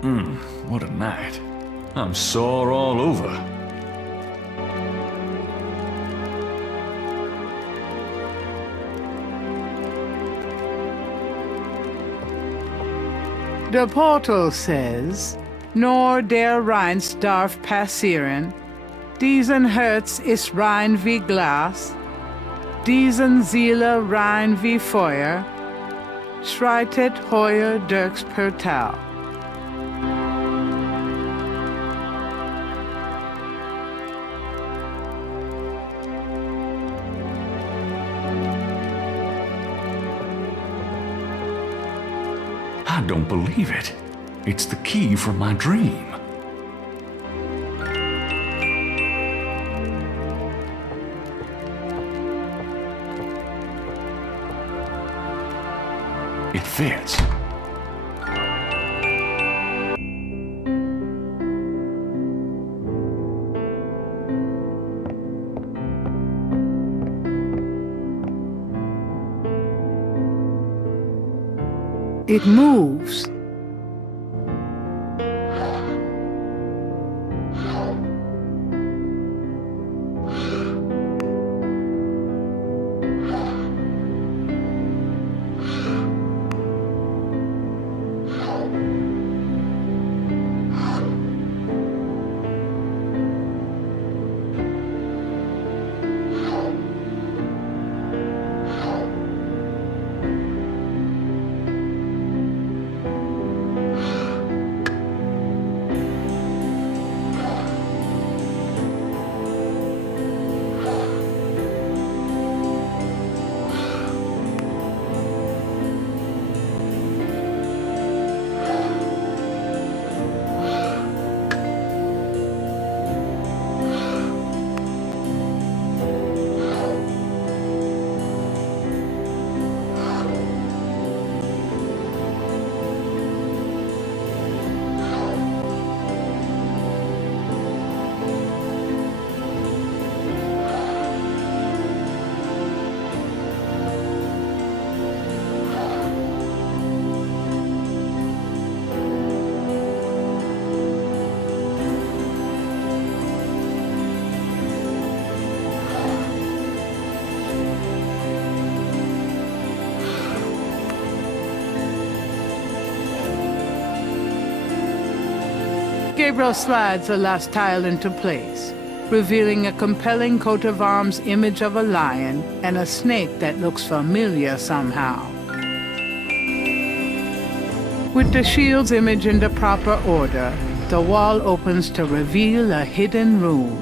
What a night. I'm sore all over. The portal says, Nor der Rheinst darf passieren, diesen Herz ist rein wie Glas, diesen Seele rein wie Feuer, schreitet heuer durchs Portal. I don't believe it. It's the key from my dream. It fits. It moves. Gabriel slides the last tile into place, revealing a compelling coat of arms image of a lion and a snake that looks familiar somehow. With the shield's image in the proper order, the wall opens to reveal a hidden room.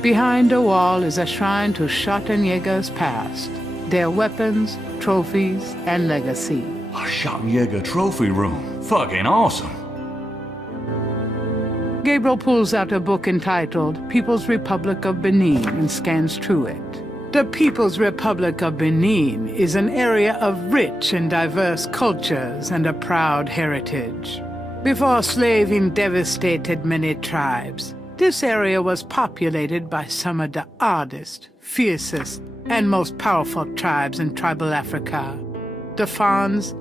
Behind the wall is a shrine to Schottenjäger's past, their weapons, trophies, and legacy. A Schottenjäger trophy room. Fucking awesome. Gabriel pulls out a book entitled People's Republic of Benin and scans through it. The People's Republic of Benin is an area of rich and diverse cultures and a proud heritage. Before slaving devastated many tribes, this area was populated by some of the oddest, fiercest, and most powerful tribes in tribal Africa. The Fons,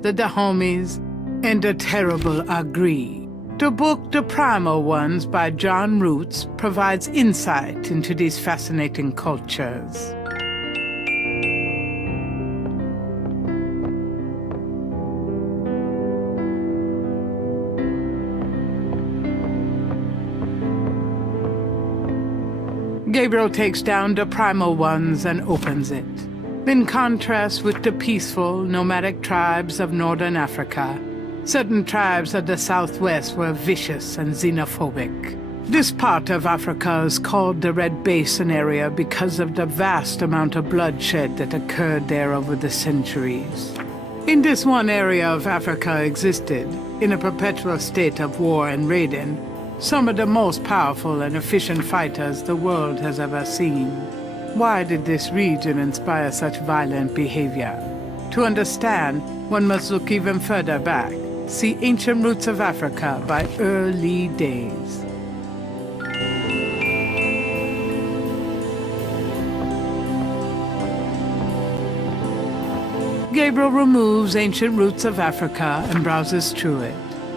the Dahomies, and the terrible Agri. The book The Primal Ones by John Roots provides insight into these fascinating cultures. Gabriel takes down the Primal Ones and opens it. In contrast with the peaceful, nomadic tribes of northern Africa, certain tribes of the southwest were vicious and xenophobic. This part of Africa is called the Red Basin area because of the vast amount of bloodshed that occurred there over the centuries. In this one area of Africa existed, in a perpetual state of war and raiding, some of the most powerful and efficient fighters the world has ever seen. Why did this region inspire such violent behavior? To understand, one must look even further back. See Ancient Roots of Africa by Early Days. Gabriel removes ancient roots of Africa and browses through it.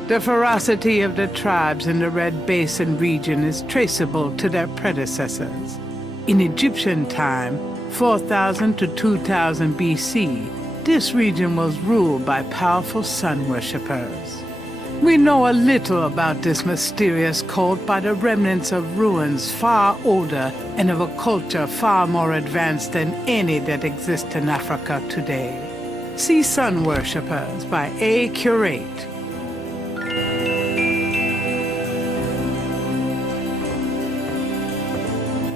The ferocity of the tribes in the Red Basin region is traceable to their predecessors. In Egyptian time, 4000 to 2000 BC, this region was ruled by powerful sun worshippers. We know a little about this mysterious cult by the remnants of ruins far older and of a culture far more advanced than any that exists in Africa today. See Sun Worshippers by A. Curate.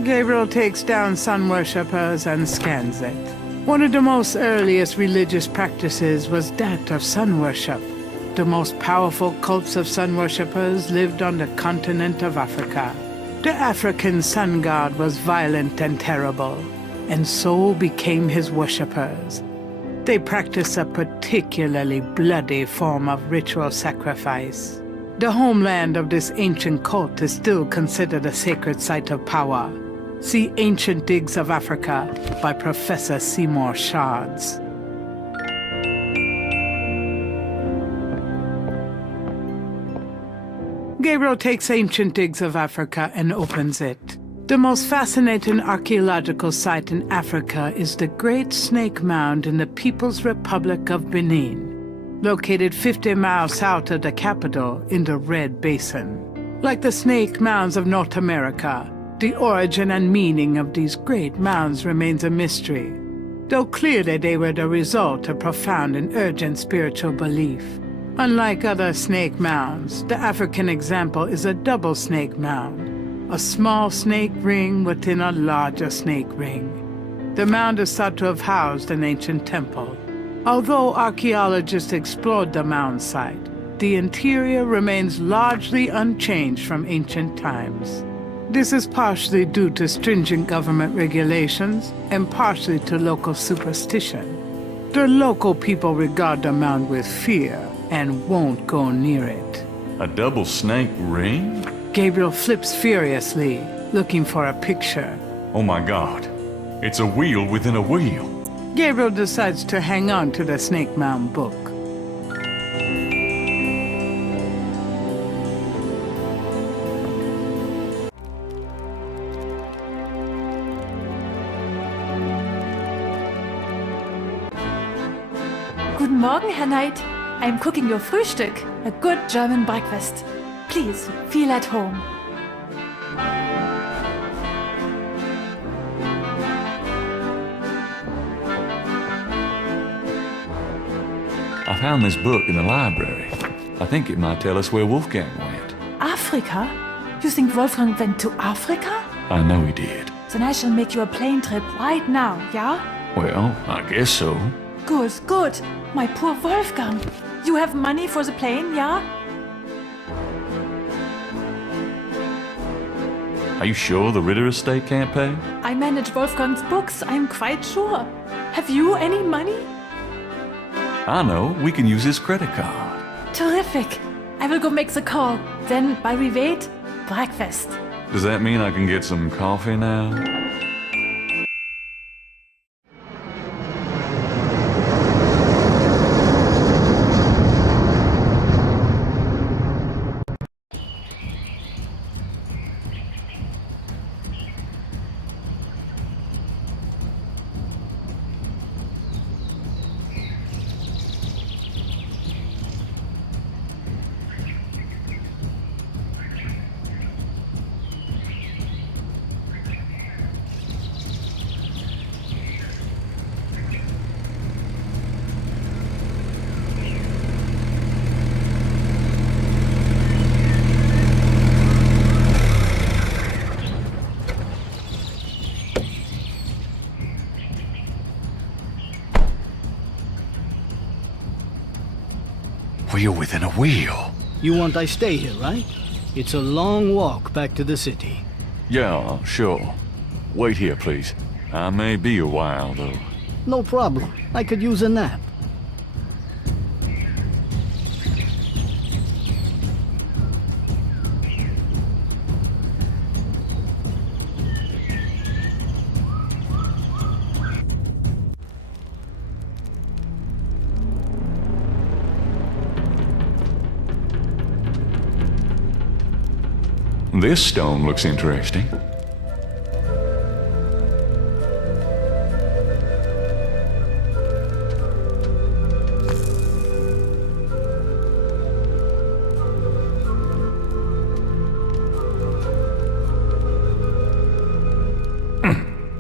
Gabriel takes down Sun Worshippers and scans it. One of the most earliest religious practices was that of sun worship. The most powerful cults of sun worshippers lived on the continent of Africa. The African sun god was violent and terrible, and so became his worshippers. They practiced a particularly bloody form of ritual sacrifice. The homeland of this ancient cult is still considered a sacred site of power. See Ancient Digs of Africa by Professor Seymour Shards. Gabriel takes Ancient Digs of Africa and opens it. The most fascinating archaeological site in Africa is the Great Snake Mound in the People's Republic of Benin, located 50 miles south of the capital in the Red Basin. Like the snake mounds of North America, the origin and meaning of these great mounds remains a mystery, though clearly they were the result of profound and urgent spiritual belief. Unlike other snake mounds, the African example is a double snake mound, a small snake ring within a larger snake ring. The mound is thought to have housed an ancient temple. Although archaeologists explored the mound site, the interior remains largely unchanged from ancient times. This is partially due to stringent government regulations and partially to local superstition. The local people regard the mound with fear and won't go near it. A double snake ring? Gabriel flips furiously, looking for a picture. Oh my God. It's a wheel within a wheel. Gabriel decides to hang on to the Snake Mound book. Guten Morgen, Herr Knight. I'm cooking your Frühstück, a good German breakfast. Please, feel at home. I found this book in the library. I think it might tell us where Wolfgang went. Africa? You think Wolfgang went to Africa? I know he did. Then I shall make you a plane trip right now, yeah? Well, I guess so. Good, good. My poor Wolfgang. You have money for the plane, yeah? Are you sure the Ritter estate can't pay? I manage Wolfgang's books, I'm quite sure. Have you any money? I know. We can use his credit card. Terrific. I will go make the call. Then, while we wait, breakfast. Does that mean I can get some coffee now? Wheel within a wheel. You want I stay here, right? It's a long walk back to the city. Yeah, sure. Wait here, please. I may be a while, though. No problem. I could use a nap. This stone looks interesting.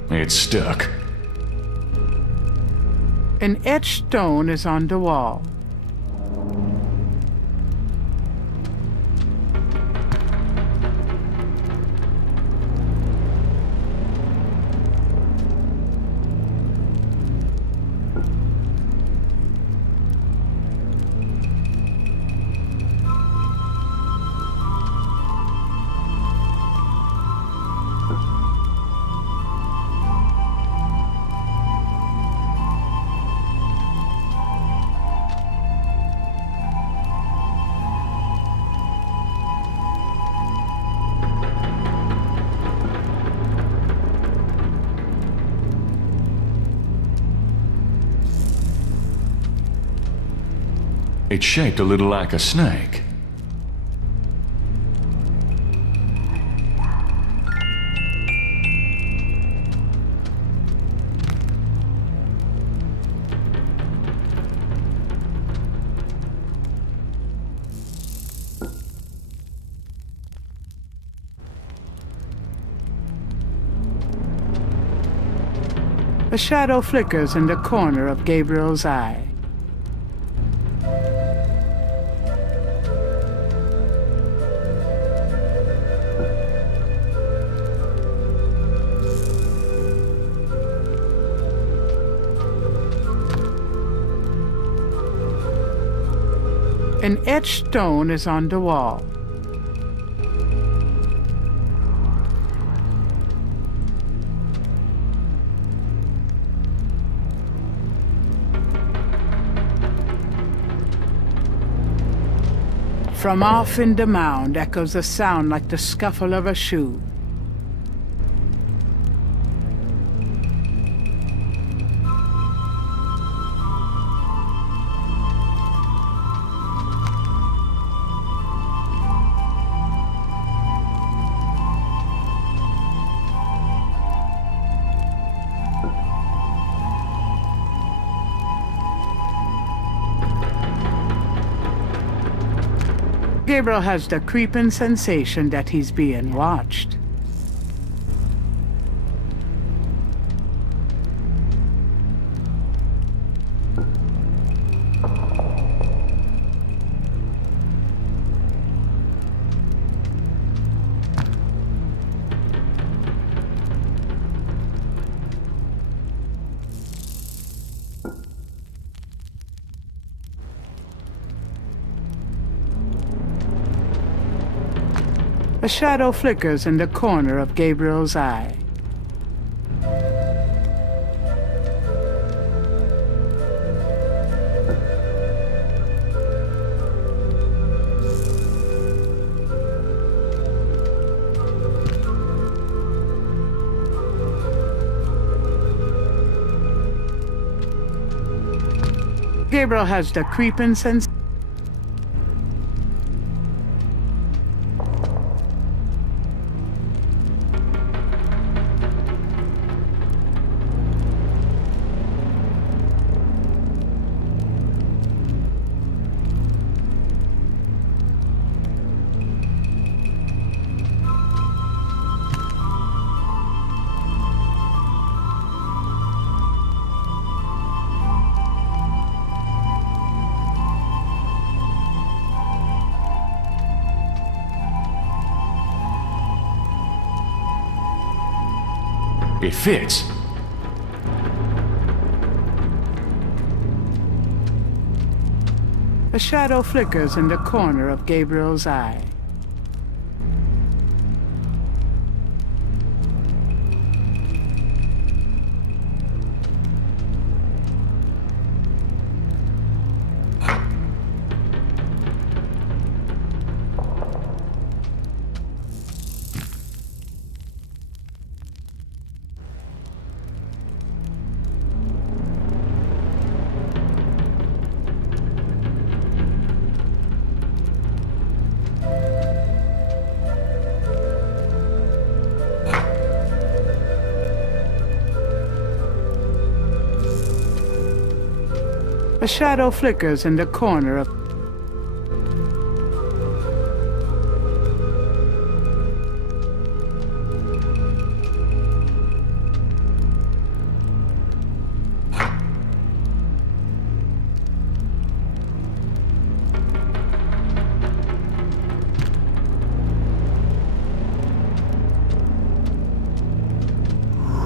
It's stuck. An etched stone is on the wall. It's shaped a little like a snake. A shadow flickers in the corner of Gabriel's eye. An etched stone is on the wall. From off in the mound echoes a sound like the scuffle of a shoe. Gabriel has the creeping sensation that he's being watched. A shadow flickers in the corner of Gabriel's eye. Gabriel has the creeping sensation. It fits. A shadow flickers in the corner of Gabriel's eye. A shadow flickers in the corner of...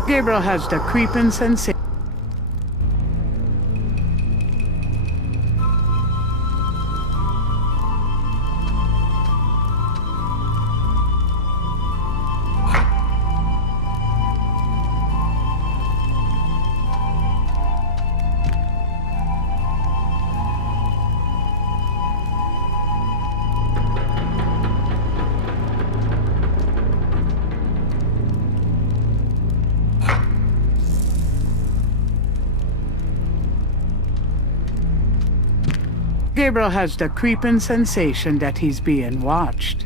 Gabriel has the creeping sensation. Gabriel has the creeping sensation that he's being watched.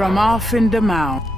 From off in the mount.